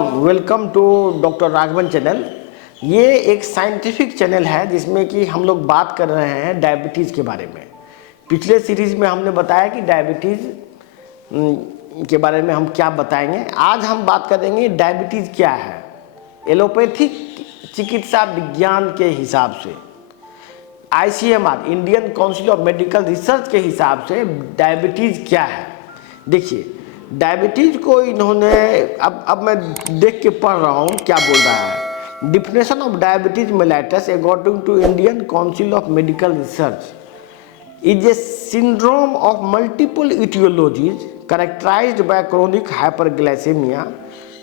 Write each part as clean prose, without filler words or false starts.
Welcome to doctor Raghavan channel. ये एक scientific channel है जिसमें कि हम लोग बात कर रहे हैं डायबिटीज़ के बारे में। पिछले सीरीज़ में हमने बताया कि डायबिटीज़ के बारे में हम क्या बताएंगे। आज हम बात करेंगे डायबिटीज़ क्या है। एलोपैथिक चिकित्सा विज्ञान के हिसाब से ICMR Indian Council of Medical research के हिसाब से डायबिटीज़ क्या है। देखिए, डायबिटीज़ को इन्होंने अब मैं देख के पढ़ रहा हूँ क्या बोल रहा है। Definition of diabetes mellitus according to Indian Council of Medical Research is a syndrome of multiple etiologies characterized by chronic hyperglycemia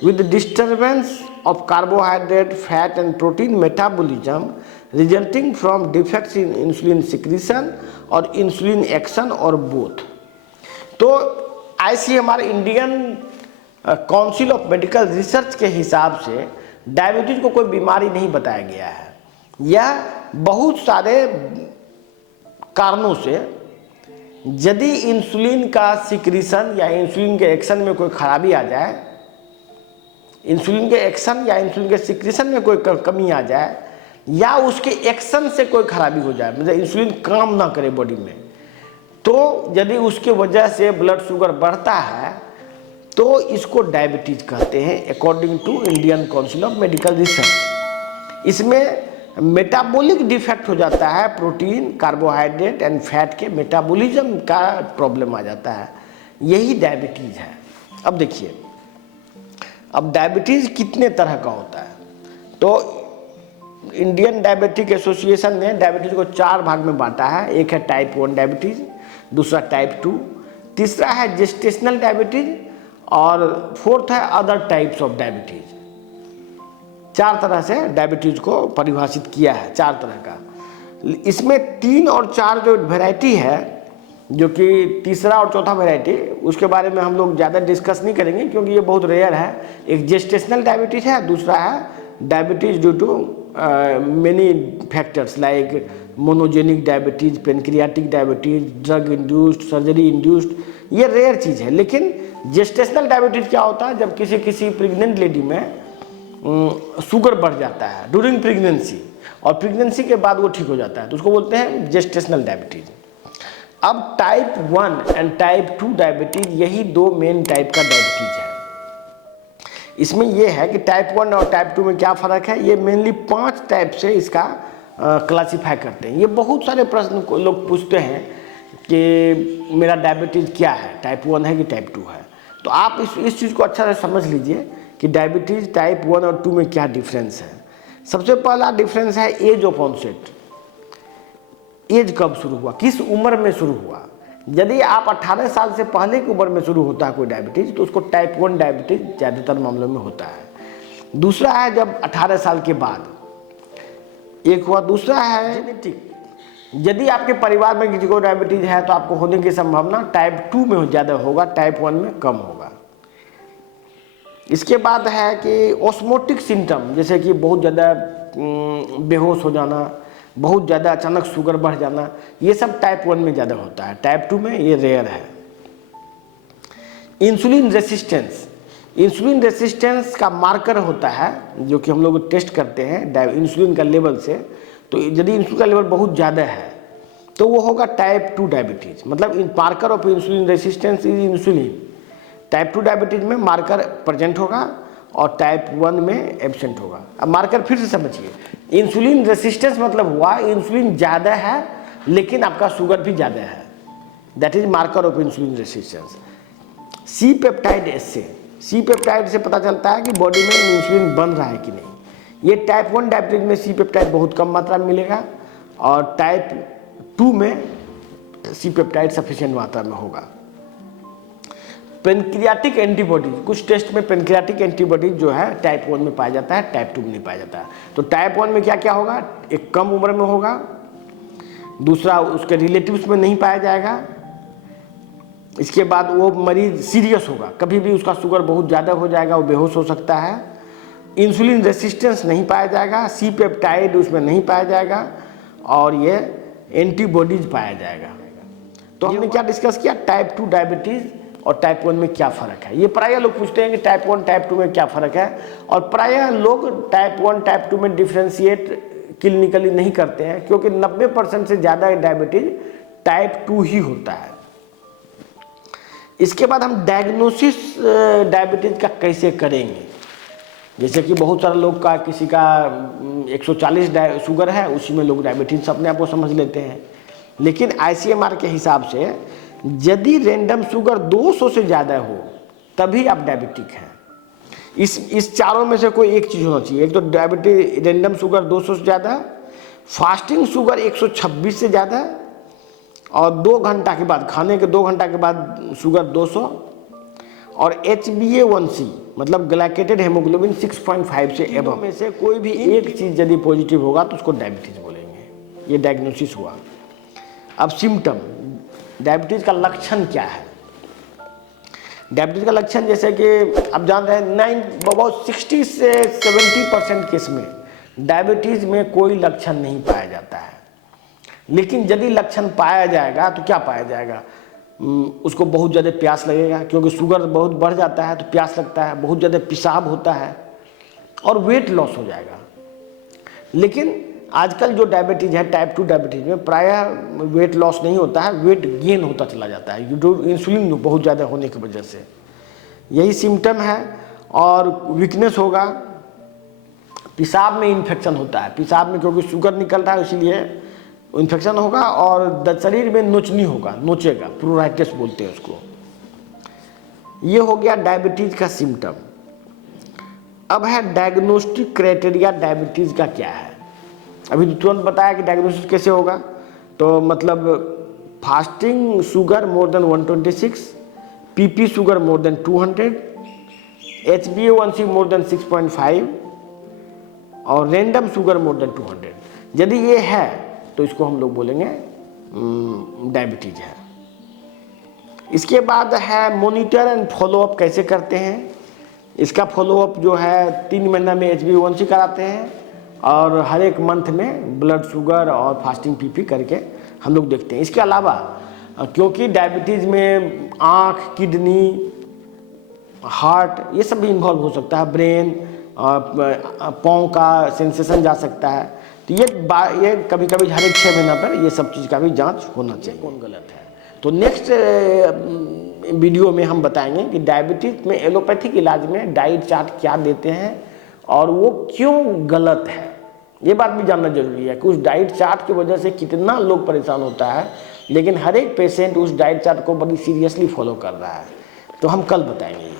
with disturbance of carbohydrate, fat and protein metabolism resulting from defects in insulin secretion or insulin action or both। तो ICMR Indian Council of Medical research के हिसाब से diabetes को कोई बीमारी नहीं बताया गया है। यह बहुत सारे कारणों से यदि इंसुलिन का सिक्रीशन या इंसुलिन के एक्शन में कोई खराबी आ जाए, इंसुलिन के एक्शन या इंसुलिन के सिक्रीशन में कोई कमी आ जाए या उसके एक्शन से कोई खराबी हो जाए, मतलब इंसुलिन काम ना करे बॉडी में, तो यदि उसके वजह से ब्लड शुगर बढ़ता है तो इसको डायबिटीज कहते हैं according to Indian Council of Medical Research. इसमें मेटाबॉलिक डिफेक्ट हो जाता है, प्रोटीन, कार्बोहाइड्रेट एंड फैट के मेटाबॉलिज्म का प्रॉब्लम आ जाता है, यही डायबिटीज़ है। अब देखिए, अब डायबिटीज़ कितने तरह का होता है। तो इंडियन डायबिटिक एसोसिएशन ने डायबिटीज़ को 4 भाग में बांटा है। एक है टाइप 1 डायबिटीज़, दूसरा टाइप 2, तीसरा है जेस्टेशनल डायबिटीज़ और फोर्थ है अदर टाइप्स ऑफ डायबिटीज़। 4 तरह से डायबिटीज़ को परिभाषित किया है, 4 तरह का। इसमें 3 और 4 जो वैरायटी है, जो कि तीसरा और चौथा वैरायटी, उसके बारे में हम लोग ज़्यादा डिस्कस नहीं करेंगे क्योंकि ये बहुत रेयर है। एक जेस्टेशनल डायबिटीज़ है, दूसरा है diabetes due to many factors like monogenic diabetes, pancreatic diabetes, drug induced, surgery induced, ये रेयर चीज़ है। लेकिन जेस्टेशनल डायबिटीज़ क्या होता है, जब किसी प्रेग्नेंट लेडी में शुगर बढ़ जाता है ड्यूरिंग प्रेगनेंसी और प्रेगनेंसी के बाद वो ठीक हो जाता है, तो उसको बोलते हैं जेस्टेशनल डायबिटीज। अब टाइप 1 एंड टाइप 2 डायबिटीज, यही 2 मेन टाइप का डायबिटीज है। इसमें ये है कि टाइप 1 और टाइप 2 में क्या फ़र्क है। ये मेनली 5 टाइप से इसका क्लासीफाई करते हैं। ये बहुत सारे प्रश्न को लोग पूछते हैं कि मेरा डायबिटीज़ क्या है, टाइप 1 है कि टाइप 2 है। तो आप इस चीज़ को अच्छा से समझ लीजिए कि डायबिटीज़ टाइप 1 और 2 में क्या डिफरेंस है। सबसे पहला डिफरेंस है एज ऑफ ऑनसेट। एज कब शुरू हुआ, किस उम्र में शुरू हुआ। यदि आप 18 साल से पहले की उम्र में शुरू होता है कोई डायबिटीज़, तो उसको टाइप 1 डायबिटीज़ ज़्यादातर मामलों में होता है। दूसरा है जब 18 साल के बाद एक हुआ। दूसरा है जेनेटिक। यदि आपके परिवार में किसी को डायबिटीज़ है तो आपको होने की संभावना टाइप 2 में ज़्यादा होगा, टाइप 1 में कम होगा। इसके बाद है कि ऑस्मोटिक सिम्टम, जैसे कि बहुत ज़्यादा बेहोश हो जाना, बहुत ज़्यादा अचानक शुगर बढ़ जाना, ये सब टाइप 1 में ज़्यादा होता है, टाइप 2 में ये रेयर है। इंसुलिन रेसिस्टेंस, इंसुलिन रेसिस्टेंस का मार्कर होता है जो कि हम लोग टेस्ट करते हैं इंसुलिन का लेवल से। तो यदि इंसुलिन का लेवल बहुत ज़्यादा है तो वो होगा टाइप 2 डायबिटीज़, मतलब marker of insulin resistance is insulin. Type 2 diabetes में मार्कर प्रेजेंट होगा और टाइप 1 में एब्सेंट होगा। अब मार्कर फिर से समझिए, इंसुलिन रेसिस्टेंस मतलब हुआ इंसुलिन ज़्यादा है लेकिन आपका शुगर भी ज़्यादा है, that is marker of insulin resistance. C peptide assay, C peptide से पता चलता है कि बॉडी में इंसुलिन बन रहा है कि नहीं। ये टाइप 1 डायबिटीज़ में सी पेप्टाइड बहुत कम मात्रा में मिलेगा और टाइप 2 में सी पेप्टाइड सफिशिएंट मात्रा में होगा। पेनक्रियाटिक एंटीबॉडी, कुछ टेस्ट में पेनक्रियाटिक एंटीबॉडी जो है टाइप 1 में पाया जाता है, टाइप 2 में नहीं पाया जाता है। तो टाइप 1 में क्या क्या होगा, एक कम उम्र में होगा, दूसरा उसके रिलेटिव्स में नहीं पाया जाएगा, इसके बाद वो मरीज सीरियस होगा, कभी भी उसका शुगर बहुत ज़्यादा हो जाएगा, वो बेहोश हो सकता है। इंसुलिन रेसिस्टेंस नहीं पाया जाएगा, सी पेप्टाइड उसमें नहीं पाया जाएगा और ये एंटीबॉडीज पाया जाएगा। तो हमने क्या डिस्कस किया, टाइप 2 डायबिटीज़ और टाइप 1 में क्या फ़र्क है। ये प्रायः लोग पूछते हैं कि टाइप 1 टाइप 2 में क्या फ़र्क है, और प्रायः लोग टाइप 1 टाइप 2 में डिफ्रेंशिएट क्लिनिकली नहीं करते हैं, क्योंकि 90% से ज़्यादा डायबिटीज टाइप 2 ही होता है। इसके बाद हम डायग्नोसिस डायबिटीज का कैसे करेंगे। जैसे कि बहुत सारे लोग का, किसी का 140 शुगर है, उसी में लोग डायबिटीज अपने आप को समझ लेते हैं। लेकिन ICMR के हिसाब से यदि रैंडम शुगर 200 से ज़्यादा हो तभी आप डायबिटिक हैं। इस चारों में से कोई एक चीज़ होना चाहिए। एक तो डायबिटीज रैंडम शुगर 200 से ज़्यादा, फास्टिंग शुगर 126 से ज़्यादा, और 2 घंटा के बाद, खाने के 2 घंटा के बाद शुगर 200, और HbA1c मतलब ग्लाइकेटेड हेमोग्लोबिन 6.5 से एबव में से कोई भी एक चीज़ यदि पॉजिटिव होगा तो उसको डायबिटीज़ बोलेंगे। ये डायग्नोसिस हुआ। अब सिम्टम, डायबिटीज़ का लक्षण क्या है। डायबिटीज़ का लक्षण जैसे कि आप जान रहे हैं, about 60 से 70% केस में डायबिटीज़ में कोई लक्षण नहीं पाया जाता है। लेकिन यदि लक्षण पाया जाएगा तो क्या पाया जाएगा, उसको बहुत ज़्यादा प्यास लगेगा, क्योंकि शुगर बहुत बढ़ जाता है तो प्यास लगता है, बहुत ज़्यादा पेशाब होता है, और वेट लॉस हो जाएगा। लेकिन आजकल जो डायबिटीज़ है टाइप 2 डायबिटीज़ में प्रायः वेट लॉस नहीं होता है, वेट गेन होता चला जाता है, इंसुलिन बहुत ज़्यादा होने की वजह से। यही सिम्टम है। और वीकनेस होगा, पेशाब में इन्फेक्शन होता है, पेशाब में क्योंकि शुगर निकल रहा है इसीलिए इन्फेक्शन होगा, और शरीर में नोचनी होगा, नोचेगा, प्रूराइटिस बोलते हैं उसको। ये हो गया डायबिटीज़ का सिम्टम। अब है डायग्नोस्टिक क्राइटेरिया डायबिटीज़ का क्या है। अभी तुरंत बताया कि डायग्नोसिस कैसे होगा, तो मतलब fasting sugar more than 126, PP sugar more than 200, HbA1c more than 6.5, और रैंडम शुगर मोर देन 200। यदि ये है तो इसको हम लोग बोलेंगे डायबिटीज है। इसके बाद है मॉनिटर एंड फॉलोअप कैसे करते हैं। इसका फॉलोअप जो है 3 महीना में HbA1c कराते हैं, और हर एक मंथ में ब्लड शुगर और फास्टिंग PP करके हम लोग देखते हैं। इसके अलावा क्योंकि डायबिटीज़ में आँख, किडनी, हार्ट ये सब भी इन्वॉल्व हो सकता है, ब्रेन, पाँव का सेंसेशन जा सकता है, तो ये कभी कभी हर एक 6 महीना पर ये सब चीज़ का भी जांच होना चाहिए, कौन गलत है। तो नेक्स्ट वीडियो में हम बताएंगे कि डायबिटीज़ में एलोपैथिक इलाज में डाइट चार्ट क्या देते हैं और वो क्यों गलत है। ये बात भी जानना जरूरी है कि उस डाइट चार्ट की वजह से कितना लोग परेशान होता है, लेकिन हर एक पेशेंट उस डाइट चार्ट को बड़ी सीरियसली फॉलो कर रहा है। तो हम कल बताएंगे।